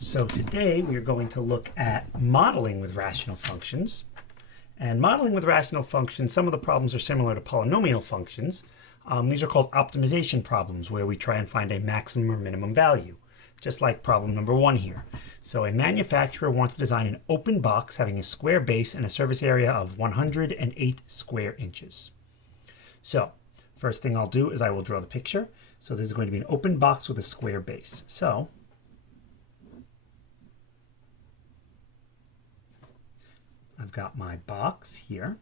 So today we are going to look at modeling with rational functions. And modeling with rational functions, some of the problems are similar to polynomial functions. These are called optimization problems, where we try and find a maximum or minimum value, just like problem number 1 here. So a manufacturer wants to design an open box having a square base and a surface area of 108 square inches. So first thing I'll do is I will draw the picture. So this is going to be an open box with a square base. So I've got my box here,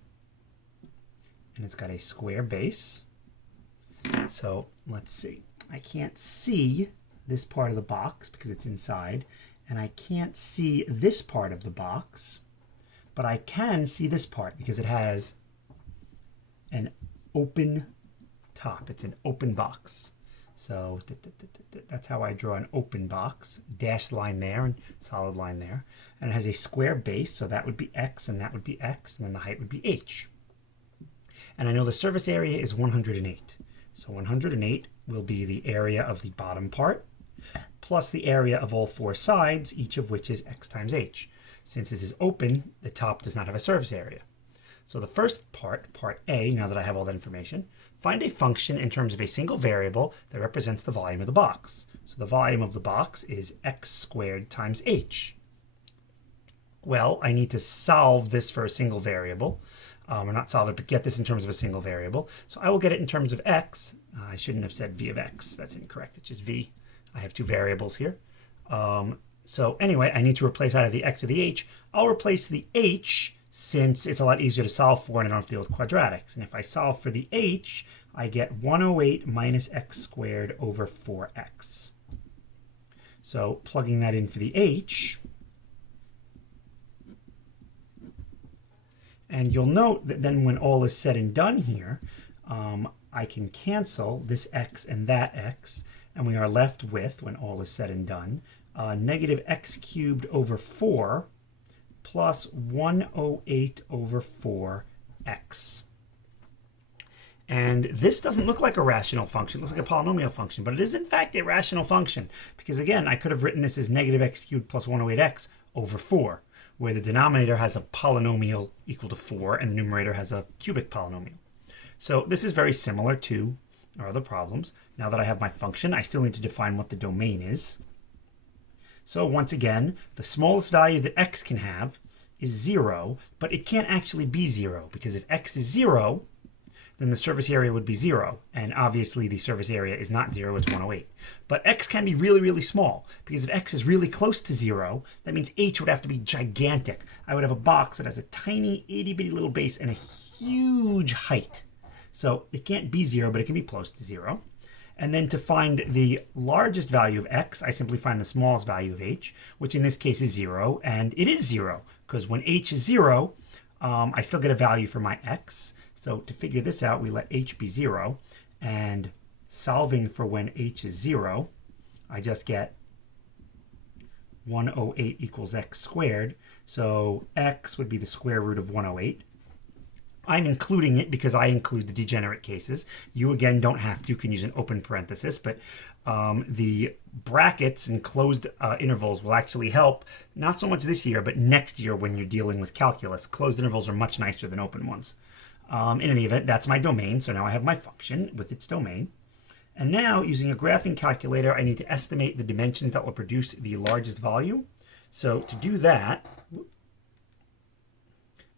and it's got a square base. So let's see. I can't see this part of the box because it's inside, and I can't see this part of the box, but I can see this part because it has an open top. It's an open box. So that's how I draw an open box. Dashed line there and solid line there. And it has a square base, so that would be x and that would be x, and then the height would be h. And I know the surface area is 108. So 108 will be the area of the bottom part plus the area of all 4 sides, each of which is x times h. Since this is open, the top does not have a surface area. So the first part, part A, now that I have all that information, find a function in terms of a single variable that represents the volume of the box. So the volume of the box is x squared times h. Well, I need to solve this for a single variable. Or not solve it, but get this in terms of a single variable. So I will get it in terms of x. I shouldn't have said v of x. That's incorrect. It's just v. I have 2 variables here. So anyway, I need to replace either the x or the h. I'll replace the h since it's a lot easier to solve for and I don't have to deal with quadratics. And if I solve for the h, I get 108 minus x squared over 4x. So plugging that in for the h, and you'll note that then when all is said and done here, I can cancel this x and that x, and we are left with, when all is said and done, negative x cubed over 4 plus 108 over 4x. And this doesn't look like a rational function. It looks like a polynomial function, but it is in fact a rational function because, again, I could have written this as negative x cubed plus 108x over 4, where the denominator has a polynomial equal to 4 and the numerator has a cubic polynomial. So this is very similar to our other problems. Now that I have my function, I still need to define what the domain is. So once again, the smallest value that x can have is 0, but it can't actually be 0 because if x is 0, then the surface area would be 0. And obviously the surface area is not 0, it's 108. But x can be really, really small because if x is really close to 0, that means h would have to be gigantic. I would have a box that has a tiny itty bitty little base and a huge height. So it can't be 0, but it can be close to 0. And then to find the largest value of x, I simply find the smallest value of h, which in this case is 0. And it is 0, because when h is 0, I still get a value for my x. So to figure this out, we let h be 0. And solving for when h is 0, I just get 108 equals x squared. So x would be the square root of 108. I'm including it because I include the degenerate cases. You, again, don't have to. You can use an open parenthesis, but the brackets and closed intervals will actually help, not so much this year, but next year when you're dealing with calculus. Closed intervals are much nicer than open ones. In any event, that's my domain, so now I have my function with its domain. And now, using a graphing calculator, I need to estimate the dimensions that will produce the largest volume. So to do that,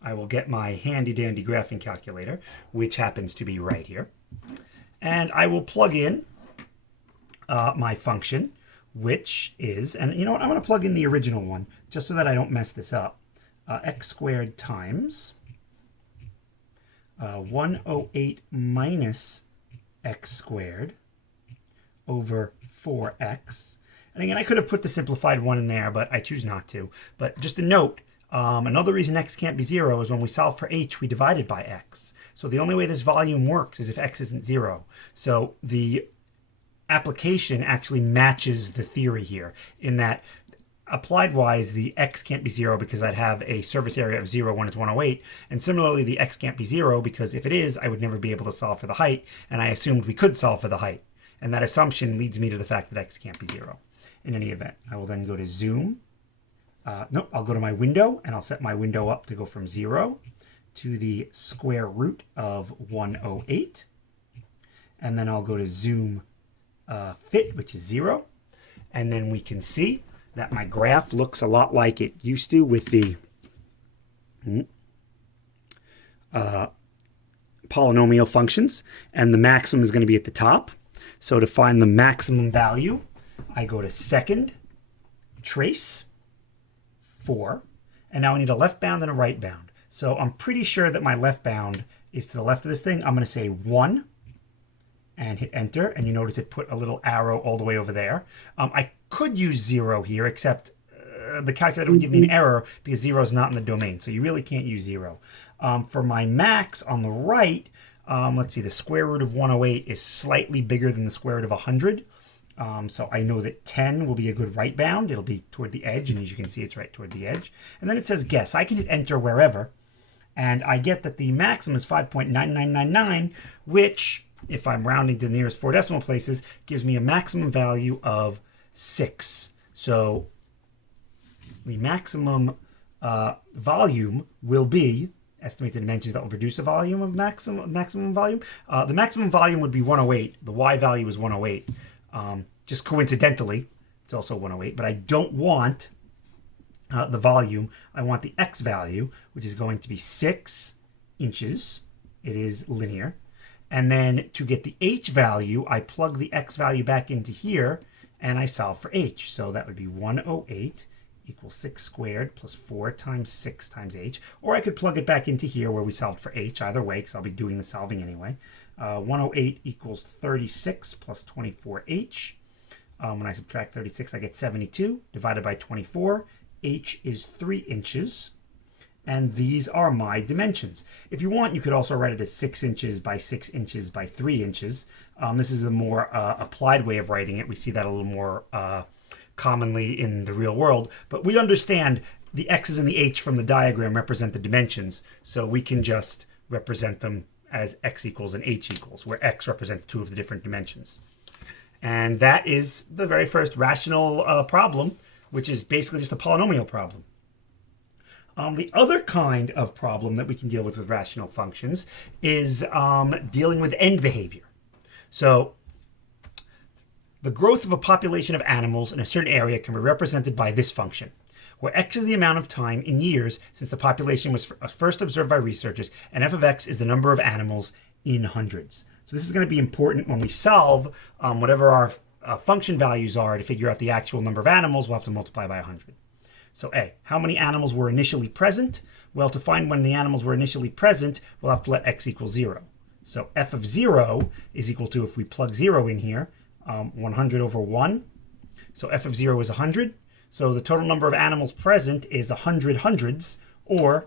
I will get my handy-dandy graphing calculator, which happens to be right here. And I will plug in my function, which is, and you know what, I'm going to plug in the original one, just so that I don't mess this up. X squared times 108 minus x squared over 4x. And again, I could have put the simplified one in there, but I choose not to. But just a note, another reason x can't be 0 is when we solve for h, we divide it by x. So the only way this volume works is if x isn't 0. So the application actually matches the theory here in that applied-wise, the x can't be 0 because I'd have a surface area of 0 when it's 108. And similarly, the x can't be 0 because if it is, I would never be able to solve for the height. And I assumed we could solve for the height. And that assumption leads me to the fact that x can't be 0. in any event. I will then go to zoom. Nope, I'll go to my window and I'll set my window up to go from 0 to the square root of 108. And then I'll go to zoom fit, which is 0. And then we can see that my graph looks a lot like it used to with the polynomial functions. And the maximum is going to be at the top. So to find the maximum value, I go to second, trace, 4. And now I need a left bound and a right bound. So I'm pretty sure that my left bound is to the left of this thing. I'm going to say 1. And hit enter, and you notice it put a little arrow all the way over there. I could use 0 here, except the calculator would give me an error because 0 is not in the domain, so you really can't use 0. For my max on the right, let's see, the square root of 108 is slightly bigger than the square root of 100. So I know that 10 will be a good right bound. It'll be toward the edge, and as you can see, it's right toward the edge. And then it says guess. I can hit enter wherever, and I get that the maximum is 5.9999, which, if I'm rounding to the nearest 4 decimal places, gives me a maximum value of 6. So the maximum volume will be, estimate the dimensions that will produce a volume of maximum volume. The maximum volume would be 108. The y value is 108. Just coincidentally, it's also 108, but I don't want the volume. I want the x value, which is going to be 6 inches. It is linear. And then to get the h value, I plug the x value back into here, and I solve for h. So that would be 108 equals 6 squared plus 4 times 6 times h. Or I could plug it back into here where we solved for h, either way, because I'll be doing the solving anyway. 108 equals 36 plus 24h. When I subtract 36, I get 72 divided by 24. H is 3 inches. And these are my dimensions. If you want, you could also write it as 6 inches by 6 inches by 3 inches. This is a more applied way of writing it. We see that a little more commonly in the real world. But we understand the x's and the h from the diagram represent the dimensions. So we can just represent them as x equals and h equals, where x represents 2 of the different dimensions. And that is the very first rational problem, which is basically just a polynomial problem. The other kind of problem that we can deal with rational functions is dealing with end behavior. So the growth of a population of animals in a certain area can be represented by this function, where x is the amount of time in years since the population was first observed by researchers, and f of x is the number of animals in hundreds. So this is going to be important when we solve whatever our function values are to figure out the actual number of animals. We'll have to multiply by 100. So A, how many animals were initially present? Well, to find when the animals were initially present, we'll have to let x equal 0. So f of 0 is equal to, if we plug 0 in here, 100 over 1. So f of 0 is 100. So the total number of animals present is 100 hundreds, or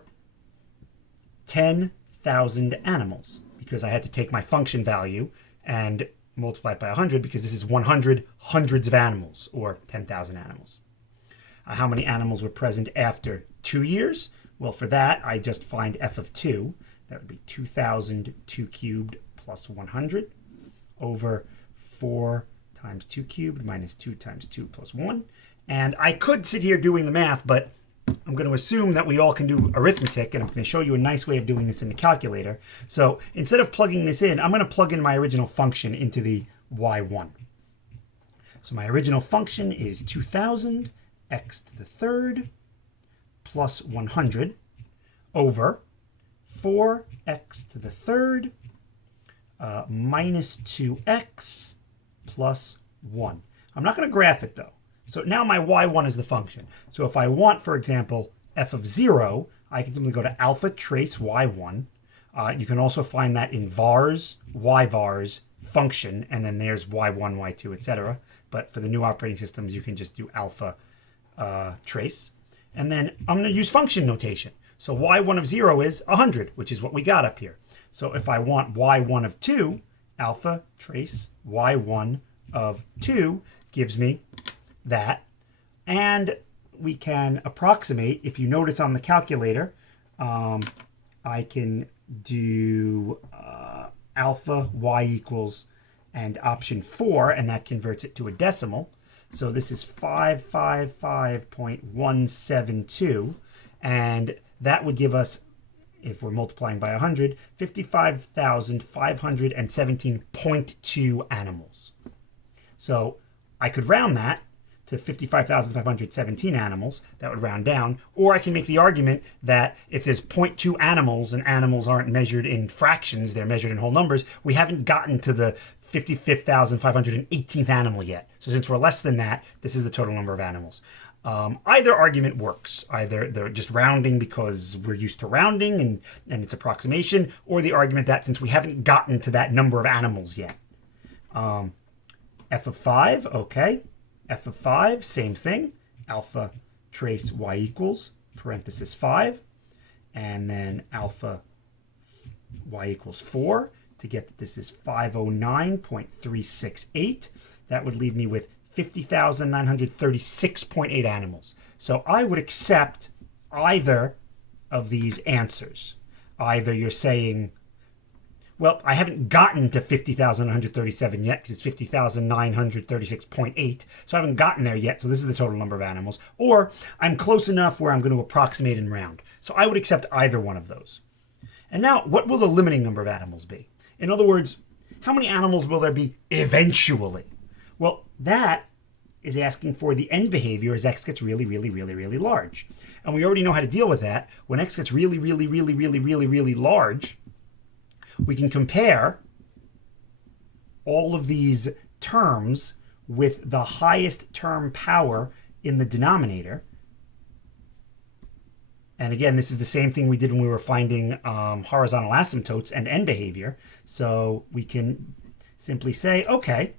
10,000 animals, because I had to take my function value and multiply it by 100, because this is 100 hundreds of animals, or 10,000 animals. How many animals were present after 2 years? Well, for that, I just find f of 2. That would be 2,000 2 cubed plus 100 over 4 times 2 cubed minus 2 times 2 plus 1. And I could sit here doing the math, but I'm going to assume that we all can do arithmetic, and I'm going to show you a nice way of doing this in the calculator. So instead of plugging this in, I'm going to plug in my original function into the y1. So my original function is 2,000 x to the third plus 100 over 4x to the third minus 2x plus 1. I'm not going to graph it though. So now my y1 is the function. So if I want, for example, f of 0, I can simply go to alpha trace y1. You can also find that in vars, yvars, function, and then there's y1, y2, etc. But for the new operating systems, you can just do alpha trace. And then I'm going to use function notation. So y1 of 0 is 100, which is what we got up here. So if I want y1 of 2, alpha trace y1 of 2 gives me that. And we can approximate, if you notice on the calculator, I can do alpha y equals and option 4, and that converts it to a decimal. So this is 555.172, and that would give us, if we're multiplying by 100, 55,517.2 animals. So I could round that to 55,517 animals. That would round down. Or I can make the argument that if there's 0.2 animals, and animals aren't measured in fractions, they're measured in whole numbers, we haven't gotten to the 55,518th animal yet. So since we're less than that, this is the total number of animals. Either argument works. Either they're just rounding because we're used to rounding and it's approximation, or the argument that since we haven't gotten to that number of animals yet. F of 5, okay. F of 5, same thing. Alpha trace y equals, parenthesis 5. And then alpha y equals 4 to get that this is 509.368. That would leave me with 50,936.8 animals. So I would accept either of these answers. Either you're saying, well, I haven't gotten to 50,137 yet because it's 50,936.8. So I haven't gotten there yet. So this is the total number of animals. Or I'm close enough where I'm going to approximate and round. So I would accept either one of those. And now, what will the limiting number of animals be? In other words, how many animals will there be eventually? Well, that is asking for the end behavior as x gets really, really, really, really large. And we already know how to deal with that. When x gets really, really, really, really, really, really large, we can compare all of these terms with the highest term power in the denominator. And again, this is the same thing we did when we were finding horizontal asymptotes and end behavior. So we can simply say, okay,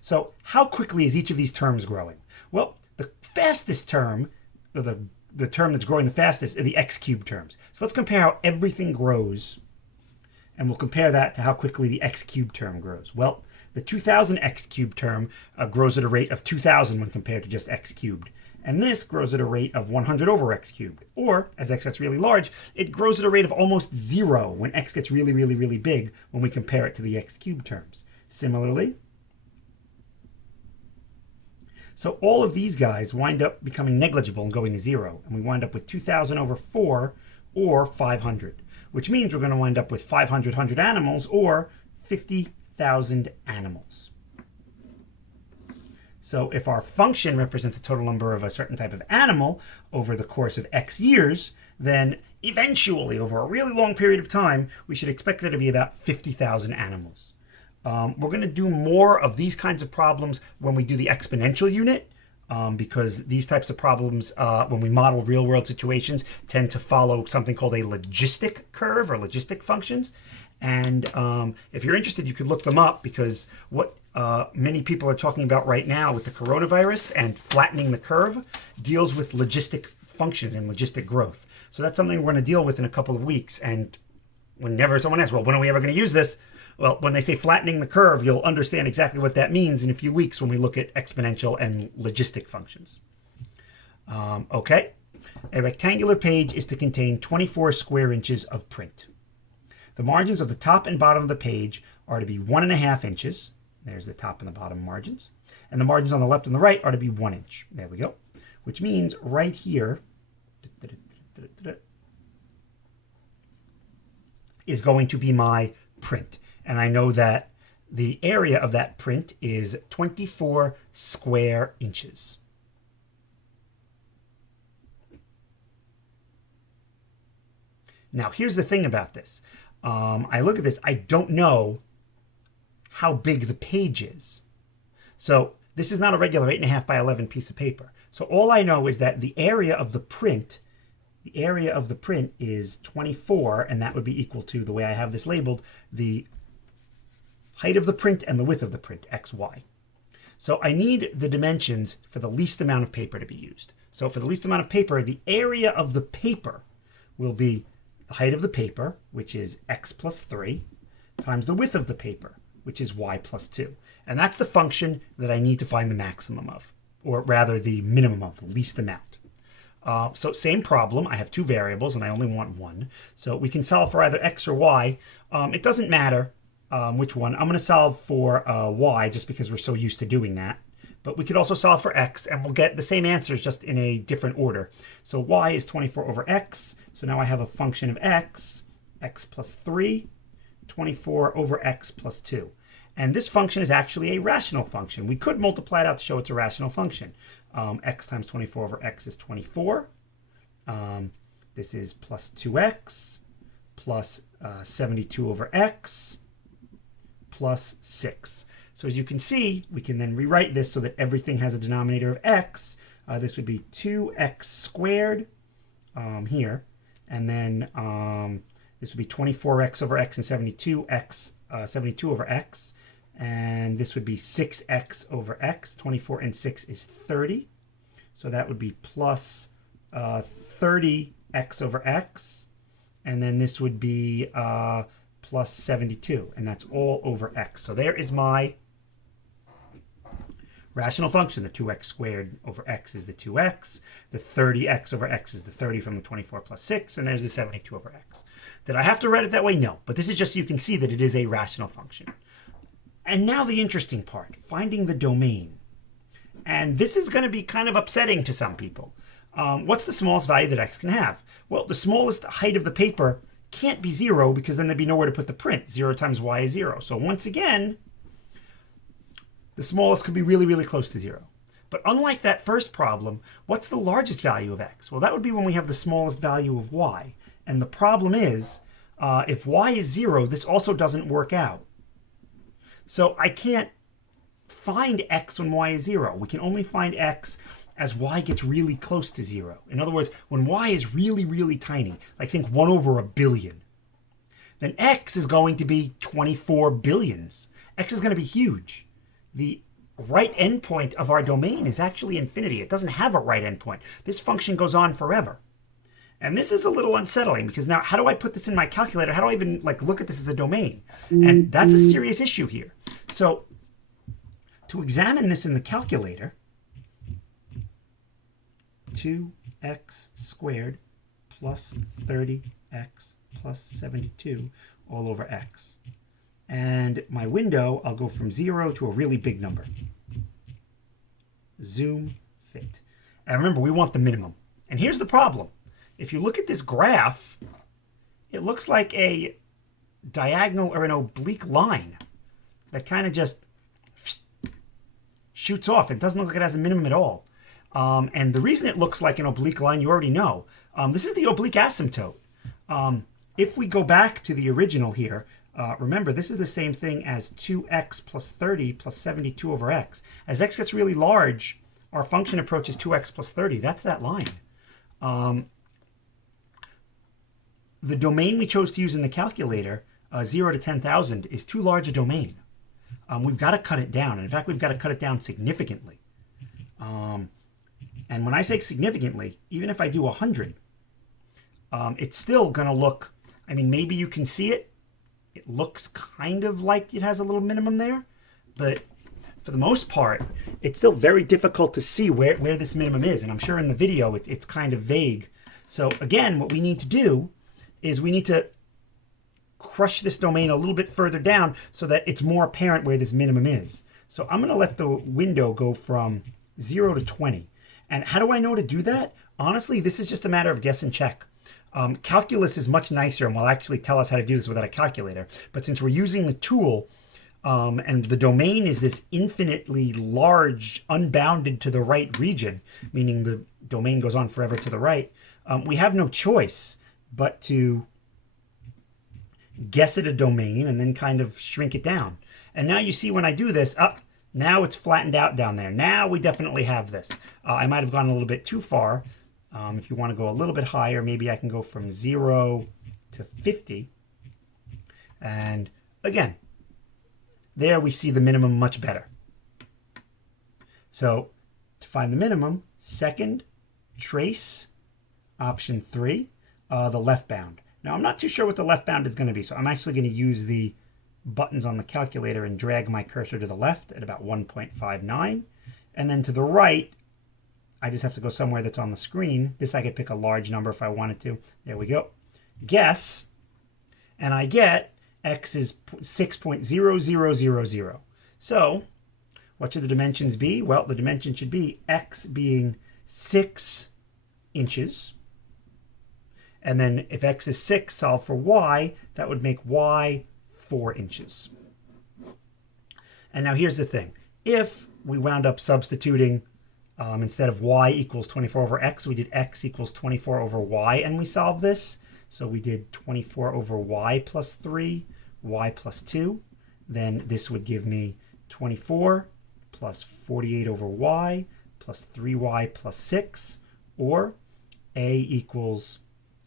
so how quickly is each of these terms growing? Well, the fastest term, or the term that's growing the fastest, are the x cubed terms. So let's compare how everything grows, and we'll compare that to how quickly the x cubed term grows. Well, the 2000 x cubed term grows at a rate of 2000 when compared to just x cubed. And this grows at a rate of 100 over x cubed. Or, as x gets really large, it grows at a rate of almost 0 when x gets really, really, really big when we compare it to the x cubed terms. Similarly, so all of these guys wind up becoming negligible and going to 0. And we wind up with 2000 over 4 or 500, which means we're going to wind up with 500 animals or 50,000 animals. So if our function represents a total number of a certain type of animal over the course of x years, then eventually, over a really long period of time, we should expect there to be about 50,000 animals. We're going to do more of these kinds of problems when we do the exponential unit, because these types of problems, when we model real-world situations, tend to follow something called a logistic curve or logistic functions. And if you're interested, you could look them up, because what many people are talking about right now with the coronavirus and flattening the curve deals with logistic functions and logistic growth. So that's something we're going to deal with in a couple of weeks. And whenever someone asks, well, when are we ever going to use this? Well, when they say flattening the curve, you'll understand exactly what that means in a few weeks when we look at exponential and logistic functions. Okay, a rectangular page is to contain 24 square inches of print. The margins of the top and bottom of the page are to be 1.5 inches. There's the top and the bottom margins. And the margins on the left and the right are to be 1 inch. There we go. Which means right here is going to be my print. And I know that the area of that print is 24 square inches. Now, here's the thing about this. I look at this, I don't know how big the page is. So this is not a regular 8.5 by 11 piece of paper. So all I know is that the area of the print is 24, and that would be equal to, the way I have this labeled, the height of the print and the width of the print, xy. So I need the dimensions for the least amount of paper to be used. So for the least amount of paper, the area of the paper will be the height of the paper, which is x plus 3, times the width of the paper, which is y plus 2. And that's the function that I need to find the maximum of, or rather the minimum of, the least amount. So same problem, I have two variables and I only want one. So we can solve for either x or y. It doesn't matter which one. I'm going to solve for y just because we're so used to doing that. But we could also solve for x, and we'll get the same answers just in a different order. So y is 24 over x. So now I have a function of x plus 3, 24 over x plus 2. And this function is actually a rational function. We could multiply it out to show it's a rational function. X times 24 over x is 24. This is plus 2x plus 72 over x plus 6. So as you can see, we can then rewrite this so that everything has a denominator of x. This would be 2x squared here. And then this would be 24x over x and 72 over x. And this would be 6x over x. 24 and 6 is 30. So that would be plus 30x over x. And then this would be plus 72. And that's all over x. So there is my rational function. The 2x squared over x is the 2x. The 30x over x is the 30 from the 24 plus 6. And there's the 72 over x. Did I have to write it that way? No. But this is just so you can see that it is a rational function. And now the interesting part, finding the domain. And this is going to be kind of upsetting to some people. What's the smallest value that x can have? Well, the smallest height of the paper can't be 0 because then there'd be nowhere to put the print. 0 times y is 0. So once again, the smallest could be really, really close to 0. But unlike that first problem, what's the largest value of x? Well, that would be when we have the smallest value of y. And the problem is, if y is 0, this also doesn't work out. So I can't find x when y is 0. We can only find x as y gets really close to 0. In other words, when y is really, really tiny, like think 1 over a billion, then x is going to be 24 billions. X is going to be huge. The right endpoint of our domain is actually infinity. It doesn't have a right endpoint. This function goes on forever. And this is a little unsettling because now how do I put this in my calculator? How do I even look at this as a domain? And that's a serious issue here. So to examine this in the calculator, 2x squared plus 30x plus 72 all over x. And my window, I'll go from 0 to a really big number. Zoom fit. And remember, we want the minimum. And here's the problem. If you look at this graph, it looks like a diagonal or an oblique line that kind of just shoots off. It doesn't look like it has a minimum at all. And the reason it looks like an oblique line, you already know. This is the oblique asymptote. If we go back to the original here, remember, this is the same thing as 2x plus 30 plus 72 over x. As x gets really large, our function approaches 2x plus 30. That's that line. The domain we chose to use in the calculator, 0 to 10,000, is too large a domain. We've got to cut it down. And in fact, we've got to cut it down significantly. And when I say significantly, even if I do 100, it's still going to look, I mean, maybe you can see it. It looks kind of like it has a little minimum there. But for the most part, it's still very difficult to see where this minimum is. And I'm sure in the video, it's kind of vague. So again, what we need to do is we need to crush this domain a little bit further down so that it's more apparent where this minimum is. So I'm going to let the window go from 0 to 20. And how do I know to do that? Honestly, this is just a matter of guess and check. Calculus is much nicer and will actually tell us how to do this without a calculator. But since we're using the tool and the domain is this infinitely large, unbounded to the right region, meaning the domain goes on forever to the right, we have no choice but to guess at a domain and then kind of shrink it down. And now you see when I do this, now it's flattened out down there. Now we definitely have this. I might have gone a little bit too far. If you want to go a little bit higher, maybe I can go from 0 to 50. And again, there we see the minimum much better. So to find the minimum, second, trace, option 3, the left bound. Now I'm not too sure what the left bound is going to be, so I'm actually going to use the buttons on the calculator and drag my cursor to the left at about 1.59. And then to the right, I just have to go somewhere that's on the screen. This I could pick a large number if I wanted to. There we go. Guess, and I get x is 6.0000. So What should the dimensions be? Well, the dimension should be x being 6 inches. And then if x is 6, solve for y, that would make y 4 inches. And now here's the thing. If we wound up substituting, instead of y equals 24 over x, we did x equals 24 over y, and we solved this. So we did 24 over y plus 3, y plus 2. Then this would give me 24 plus 48 over y plus 3y plus 6, or a equals,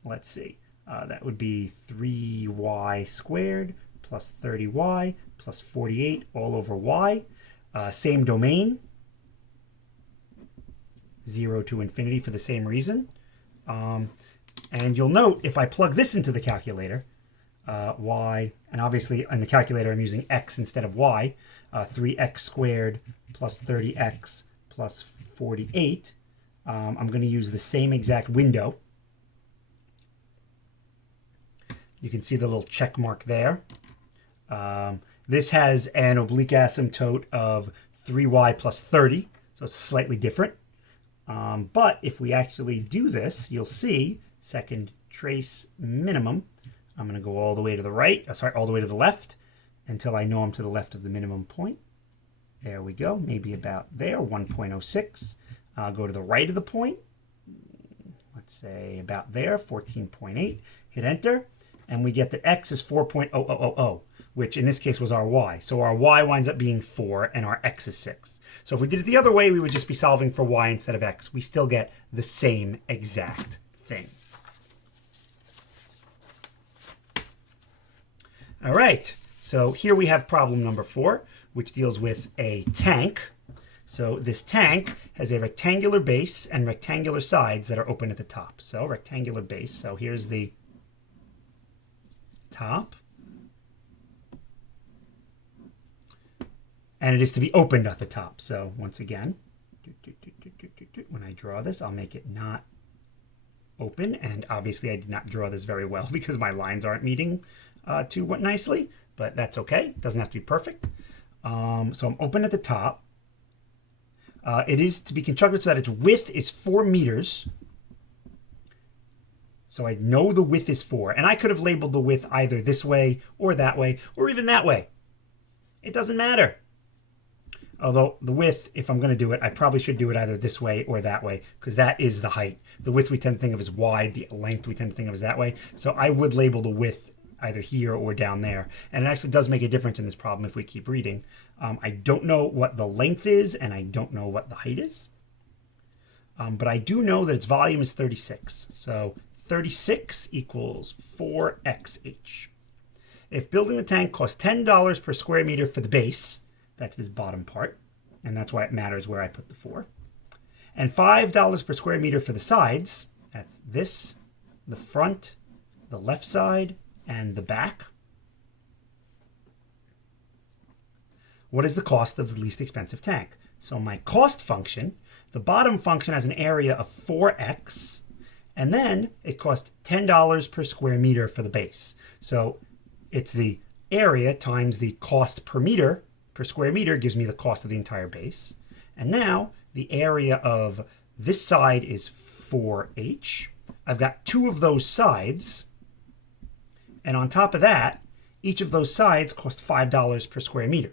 let's see, that would be 3y squared plus 30y plus 48 all over y. Same domain, 0 to infinity for the same reason. And you'll note if I plug this into the calculator, y, and obviously in the calculator I'm using x instead of y, 3x squared plus 30x plus 48. I'm going to use the same exact window. You can see the little check mark there. This has an oblique asymptote of 3y plus 30, so it's slightly different. But if we actually do this, you'll see second trace minimum. I'm going to go all the way to the right, all the way to the left, until I know I'm to the left of the minimum point. There we go, maybe about there, 1.06. I'll go to the right of the point, let's say about there, 14.8. Hit enter, and we get that x is 4.0000, which in this case was our y. So our y winds up being 4, and our x is 6. So if we did it the other way, we would just be solving for y instead of x. We still get the same exact thing. All right, so here we have problem number 4, which deals with a tank. So this tank has a rectangular base and rectangular sides that are open at the top. So rectangular base, so here's the top. And it is to be opened at the top. So once again, when I draw this, I'll make it not open. And obviously I did not draw this very well because my lines aren't meeting too nicely, but that's okay. It doesn't have to be perfect. So I'm open at the top. It is to be constructed so that its width is 4 meters. So I know the width is 4. And I could have labeled the width either this way, or even that way. It doesn't matter. Although the width, if I'm going to do it, I probably should do it either this way or that way, because that is the height. The width we tend to think of as wide, the length we tend to think of as that way. So I would label the width either here or down there. And it actually does make a difference in this problem if we keep reading. I don't know what the length is, and I don't know what the height is. But I do know that its volume is 36. So 36 equals 4xh. If building the tank costs $10 per square meter for the base, that's this bottom part, and that's why it matters where I put the 4, and $5 per square meter for the sides, that's this, the front, the left side, and the back. What is the cost of the least expensive tank? So my cost function, the bottom function has an area of 4x, and then it costs $10 per square meter for the base. So it's the area times the cost per meter, per square meter, gives me the cost of the entire base. And now the area of this side is 4h. I've got 2 of those sides. And on top of that, each of those sides cost $5 per square meter.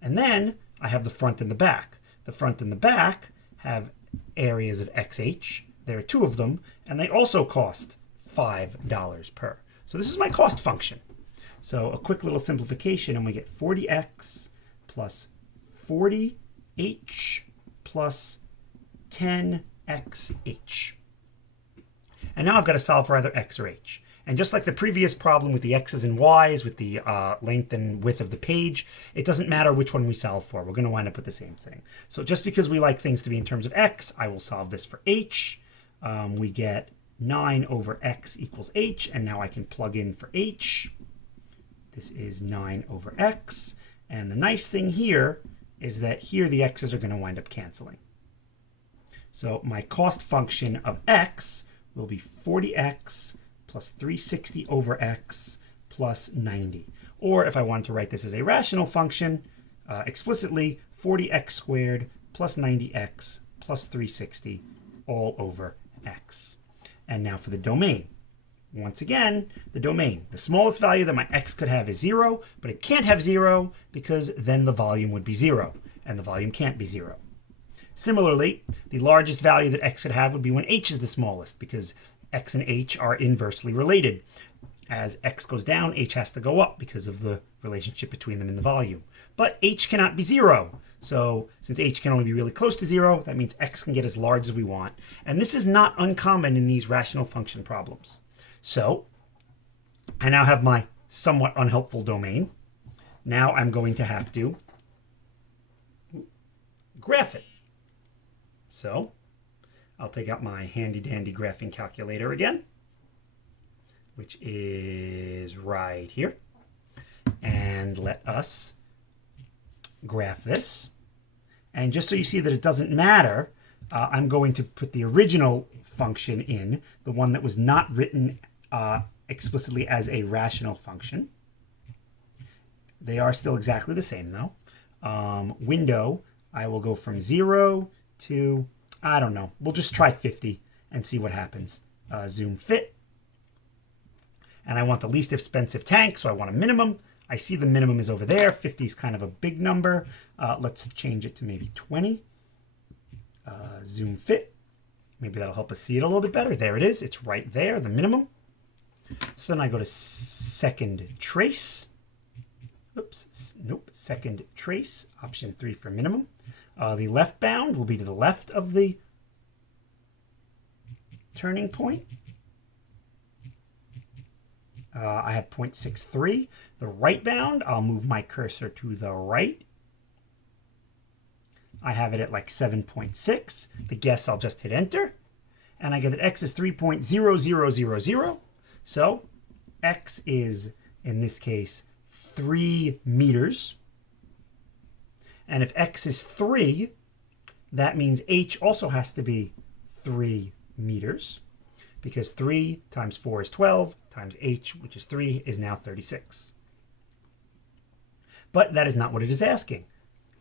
And then I have the front and the back. The front and the back have areas of xh. There are 2 of them, and they also cost $5 per. So this is my cost function. So a quick little simplification, and we get 40x plus 40h plus 10xh. And now I've got to solve for either x or h. And just like the previous problem with the x's and y's, with the length and width of the page, it doesn't matter which one we solve for. We're going to wind up with the same thing. So just because we like things to be in terms of x, I will solve this for h. We get 9 over x equals h, and now I can plug in for h. This is 9 over x. And the nice thing here is that here the x's are going to wind up canceling. So my cost function of x will be 40x plus 360 over x plus 90. Or if I wanted to write this as a rational function, explicitly, 40x squared plus 90x plus 360 all over x. And now for the domain. Once again, the domain. The smallest value that my x could have is 0, but it can't have 0 because then the volume would be 0, and the volume can't be 0. Similarly, the largest value that x could have would be when h is the smallest, because x and h are inversely related. As x goes down, h has to go up because of the relationship between them in the volume. But h cannot be 0. So since h can only be really close to 0, that means x can get as large as we want. And this is not uncommon in these rational function problems. So I now have my somewhat unhelpful domain. Now I'm going to have to graph it. So I'll take out my handy dandy graphing calculator again, which is right here. And let us graph this. And just so you see that it doesn't matter, I'm going to put the original function in, the one that was not written explicitly as a rational function. They are still exactly the same though. Window, I will go from 0 to, I don't know, we'll just try 50 and see what happens. Zoom fit. And I want the least expensive tank, so I want a minimum. I see the minimum is over there. 50 is kind of a big number. Let's change it to maybe 20. Zoom fit. Maybe that'll help us see it a little bit better. There it is. It's right there, the minimum. So then I go to second trace. Oops, nope, second trace, option 3 for minimum. The left bound will be to the left of the turning point. I have 0.63. The right bound, I'll move my cursor to the right. I have it at like 7.6. The guess, I'll just hit enter. And I get that x is 3.0000. So x is, in this case, 3 meters. And if x is 3, that means h also has to be 3 meters. Because 3 times 4 is 12, times h, which is 3, is now 36. But that is not what it is asking.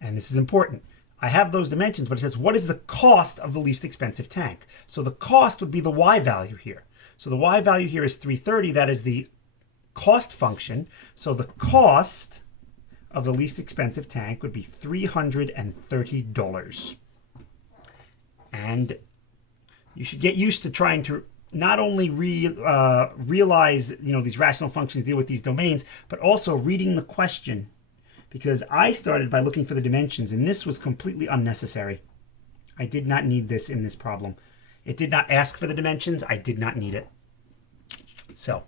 And this is important. I have those dimensions, but it says, what is the cost of the least expensive tank? So the cost would be the y value here. So the y value here is 330. That is the cost function. So the cost of the least expensive tank would be $330. And you should get used to trying to not only realize, these rational functions deal with these domains, but also reading the question. Because I started by looking for the dimensions, and this was completely unnecessary. I did not need this in this problem. It did not ask for the dimensions. I did not need it. So,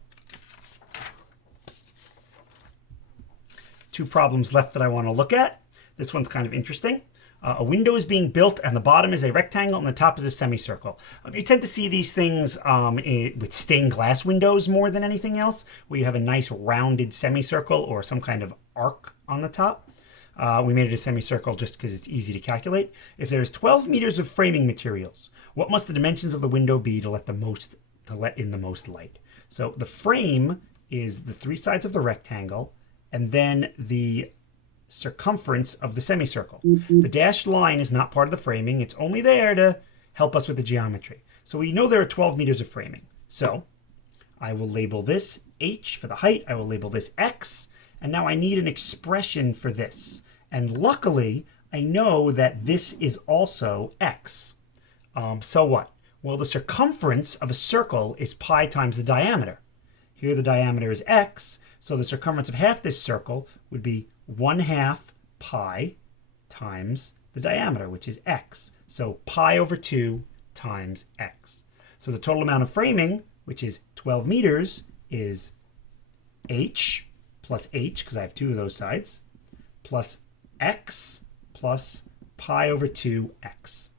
2 problems left that I want to look at. This one's kind of interesting. A window is being built, and the bottom is a rectangle, and the top is a semicircle. You tend to see these things with stained glass windows more than anything else, where you have a nice rounded semicircle or some kind of arc on the top. We made it a semicircle just because it's easy to calculate. If there's 12 meters of framing materials, what must the dimensions of the window be to let in the most light? So the frame is the 3 sides of the rectangle, and then the circumference of the semicircle. The dashed line is not part of the framing. It's only there to help us with the geometry. So we know there are 12 meters of framing. So I will label this h for the height. I will label this x. And now I need an expression for this. And luckily, I know that this is also x. So what? Well, the circumference of a circle is pi times the diameter. Here the diameter is x. So the circumference of half this circle would be 1/2 pi times the diameter, which is x. So pi over 2 times x. So the total amount of framing, which is 12 meters, is h plus h, because I have 2 of those sides, plus x plus pi over 2x.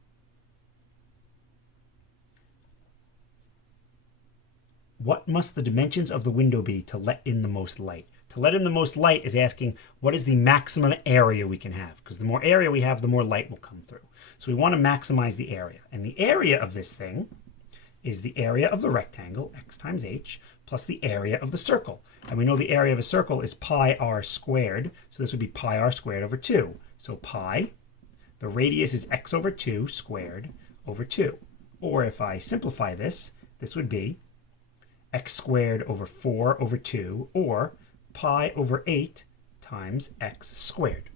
What must the dimensions of the window be to let in the most light? To let in the most light is asking, what is the maximum area we can have? Because the more area we have, the more light will come through. So we want to maximize the area. And the area of this thing is the area of the rectangle, x times h, plus the area of the circle. And we know the area of a circle is pi r squared. So this would be pi r squared over 2. So pi the radius is x over 2 squared over 2. Or if I simplify this, this would be x squared over 4 over 2, or pi over 8 times x squared.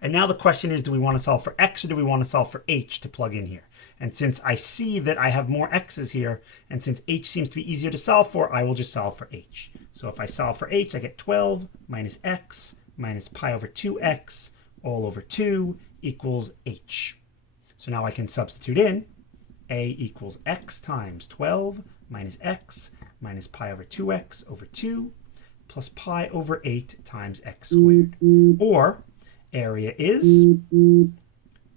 And now the question is, do we want to solve for x or do we want to solve for h to plug in here? And since I see that I have more x's here, and since h seems to be easier to solve for, I will just solve for h. So if I solve for h, I get 12 minus x minus pi over 2x all over 2 equals h. So now I can substitute in a equals x times 12 minus x minus pi over 2x over 2 plus pi over 8 times x squared. Or area is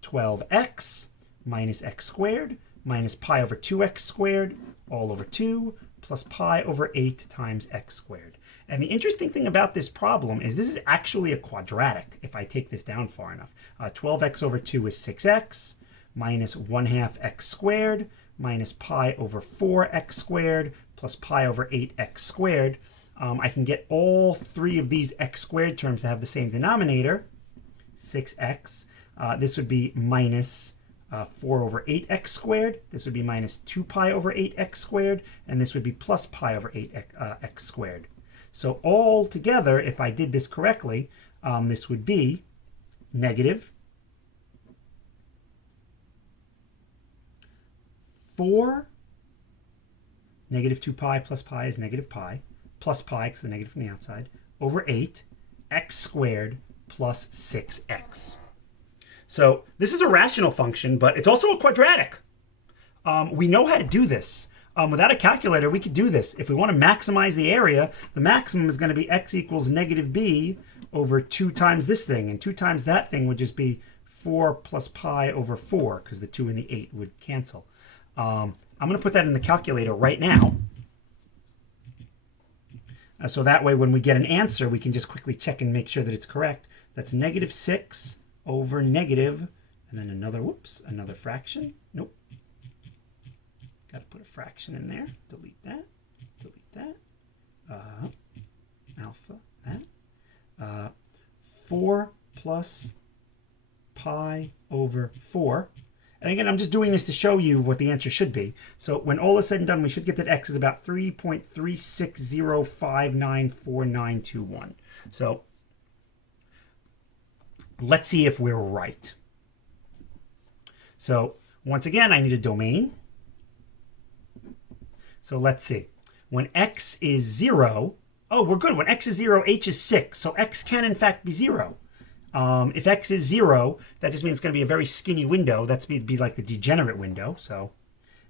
12x minus x squared minus pi over 2x squared all over 2 plus pi over 8 times x squared. And the interesting thing about this problem is this is actually a quadratic if I take this down far enough. 12x over 2 is 6x minus 1/2 x squared minus pi over 4x squared plus pi over 8x squared. I can get all three of these x squared terms to have the same denominator, 6x. This would be minus 4 over 8x squared. This would be minus 2 pi over 8x squared. And this would be plus pi over 8x squared. So all together, if I did this correctly, this would be negative 4, negative 2 pi plus pi is negative pi, plus pi, because the negative from the outside, over 8, x squared plus 6x. So this is a rational function, but it's also a quadratic. We know how to do this. Without a calculator, we could do this. If we want to maximize the area, the maximum is going to be x equals negative b over 2 times this thing. And 2 times that thing would just be 4 plus pi over 4, because the 2 and the 8 would cancel. I'm going to put that in the calculator right now. So that way, when we get an answer, we can just quickly check and make sure that it's correct. That's negative 6 over negative, and then another, whoops, another fraction. Nope. Got to put a fraction in there. Delete that. Delete that. Alpha, that. 4 plus pi over 4. And again, I'm just doing this to show you what the answer should be. So when all is said and done, we should get that x is about 3.36059491. So let's see if we're right. So once again, I need a domain. So let's see. When x is 0, oh, we're good. When x is 0, h is 6. So x can, in fact, be 0. If x is 0, that just means it's going to be a very skinny window. That's be like the degenerate window. So,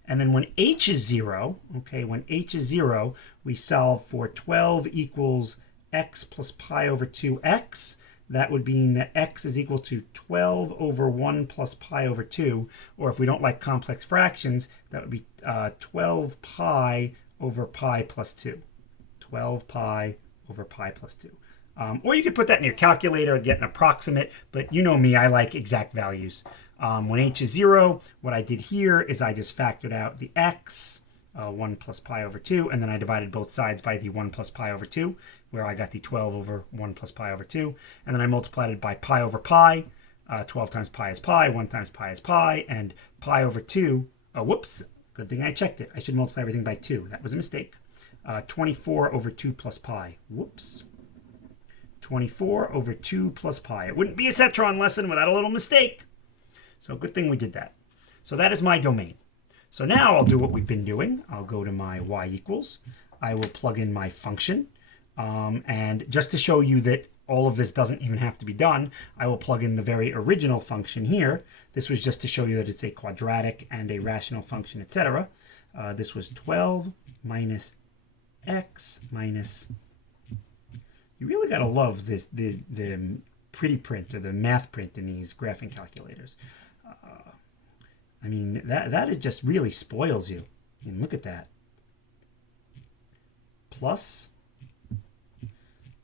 and then when h is 0, okay, when h is 0, we solve for 12 equals x plus pi over 2x. That would mean that x is equal to 12 over 1 plus pi over 2. Or if we don't like complex fractions, that would be 12 pi over pi plus 2. 12 pi over pi plus 2. Or you could put that in your calculator and get an approximate, but you know me, I like exact values. When h is 0, what I did here is I just factored out the x, 1 plus pi over 2, and then I divided both sides by the 1 plus pi over 2, where I got the 12 over 1 plus pi over 2, and then I multiplied it by pi over pi. 12 times pi is pi, 1 times pi is pi, and pi over 2, oh, whoops, good thing I checked it. I should multiply everything by 2. That was a mistake. 24 over 2 plus pi. Whoops. 24 over 2 plus pi. It wouldn't be a Cetron lesson without a little mistake. So good thing we did that. So that is my domain. So now I'll do what we've been doing. I'll go to my y equals. I will plug in my function. And just to show you that all of this doesn't even have to be done, I will plug in the very original function here. This was just to show you that it's a quadratic and a rational function, etc. This was 12 minus x minus... You really got to love this, the pretty print or the math print in these graphing calculators. I mean, that it just really spoils you. I mean, look at that. Plus,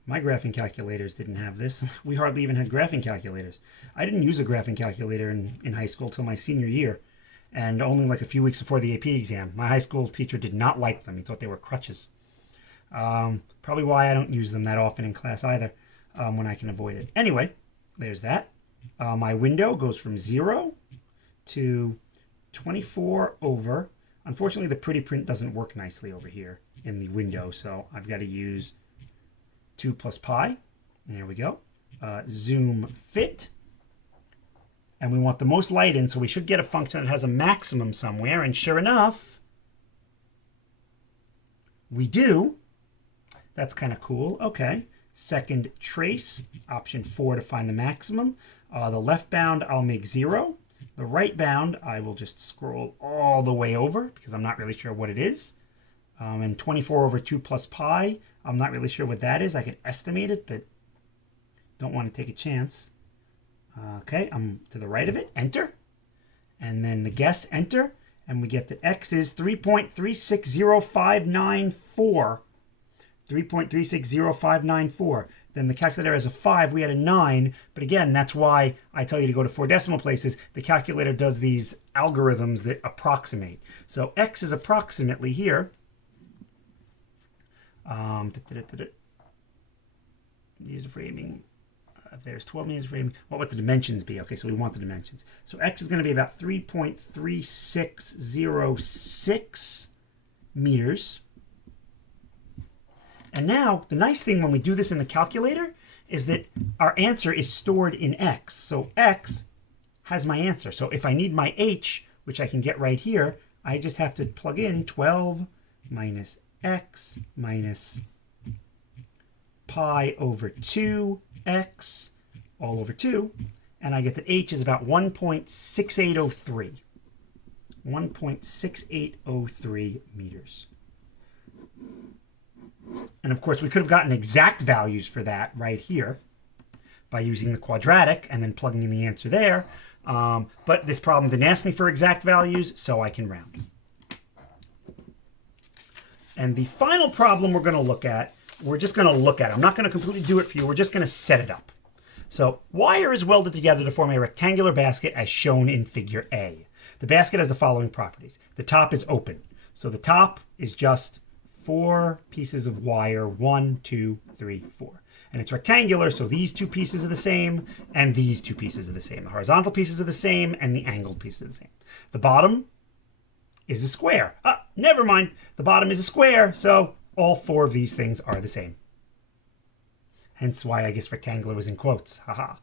my graphing calculators didn't have this. We hardly even had graphing calculators. I didn't use a graphing calculator in high school till my senior year, and only like a few weeks before the AP exam. My high school teacher did not like them. He thought they were crutches. Probably why I don't use them that often in class either, when I can avoid it. Anyway, there's that. my window goes from 0 to 24 over. Unfortunately, the pretty print doesn't work nicely over here in the window, so I've got to use 2 plus pi. There we go. Zoom fit. And we want the most light in, so we should get a function that has a maximum somewhere. And sure enough, we do. That's kind of cool. Okay. Second trace, option 4 to find the maximum. The left bound, I'll make 0. The right bound, I will just scroll all the way over because I'm not really sure what it is. And 24 over 2 plus pi, I'm not really sure what that is. I can estimate it, but don't want to take a chance. Okay, I'm to the right of it, enter. And then the guess, enter. And we get that x is 3.360594. 3.360594. Then the calculator has a 5, we had a 9. But again, that's why I tell you to go to 4 decimal places. The calculator does these algorithms that approximate. So x is approximately here. Meters of framing. If there's 12 meters of framing, what would the dimensions be? Okay, so we want the dimensions. So x is going to be about 3.3606 meters. And now, the nice thing when we do this in the calculator is that our answer is stored in x. So x has my answer. So if I need my h, which I can get right here, I just have to plug in 12 minus x minus pi over 2x all over 2. And I get that h is about 1.6803. 1.6803 meters. And of course, we could have gotten exact values for that right here by using the quadratic and then plugging in the answer there. But this problem didn't ask me for exact values, so I can round. And the final problem we're going to look at, we're just going to look at it. I'm not going to completely do it for you. We're just going to set it up. So wire is welded together to form a rectangular basket as shown in figure A. The basket has the following properties. The top is open. So the top is just 4 pieces of wire, 1, 2, 3, 4. And it's rectangular, so these 2 pieces are the same, and these 2 pieces are the same. The horizontal pieces are the same, and the angled pieces are the same. The bottom is a square. Never mind. The bottom is a square, so all 4 of these things are the same. Hence why I guess rectangular was in quotes. Haha.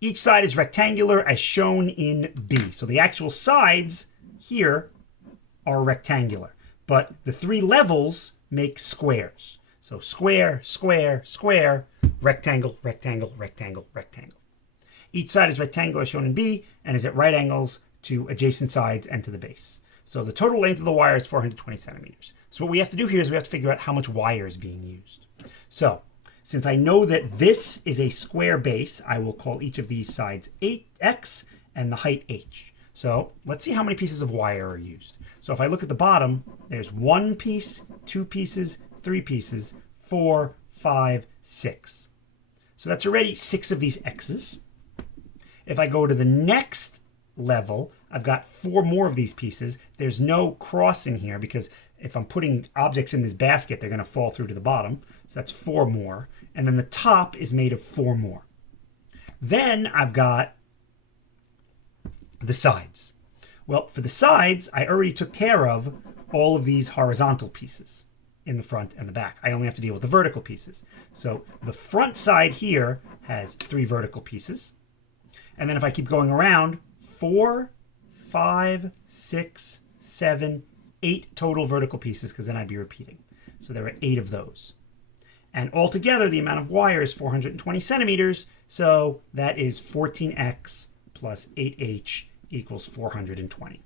Each side is rectangular as shown in B. So the actual sides here are rectangular. But the 3 levels make squares. So square, square, square, rectangle, rectangle, rectangle, rectangle. Each side is rectangular shown in B and is at right angles to adjacent sides and to the base. So the total length of the wire is 420 centimeters. So what we have to do here is we have to figure out how much wire is being used. So since I know that this is a square base, I will call each of these sides x and the height h. So let's see how many pieces of wire are used. So if I look at the bottom, there's 1 piece, 2 pieces, 3 pieces, 4, 5, 6. So that's already 6 of these x's. If I go to the next level, I've got 4 more of these pieces. There's no crossing here because if I'm putting objects in this basket, they're going to fall through to the bottom. So that's 4 more. And then the top is made of 4 more. Then I've got the sides. Well, for the sides, I already took care of all of these horizontal pieces in the front and the back. I only have to deal with the vertical pieces. So the front side here has 3 vertical pieces. And then if I keep going around, 4, 5, 6, 7, 8 total vertical pieces, because then I'd be repeating. So there are 8 of those. And altogether, the amount of wire is 420 centimeters. So that is 14x plus 8h equals 420.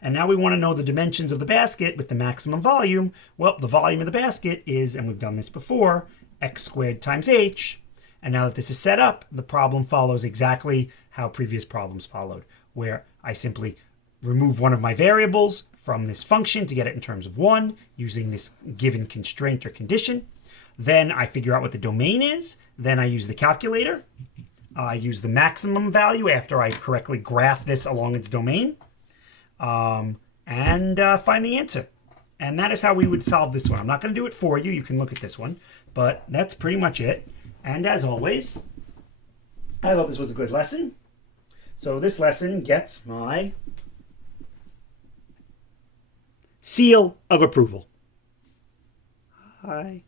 And now we want to know the dimensions of the basket with the maximum volume. Well, the volume of the basket is, and we've done this before, x squared times h. And now that this is set up, the problem follows exactly how previous problems followed, where I simply remove one of my variables from this function to get it in terms of 1, using this given constraint or condition. Then I figure out what the domain is. Then I use the calculator. I use the maximum value after I correctly graph this along its domain. And find the answer. And that is how we would solve this one. I'm not going to do it for you. You can look at this one. But that's pretty much it. And as always, I thought this was a good lesson. So this lesson gets my seal of approval. Hi.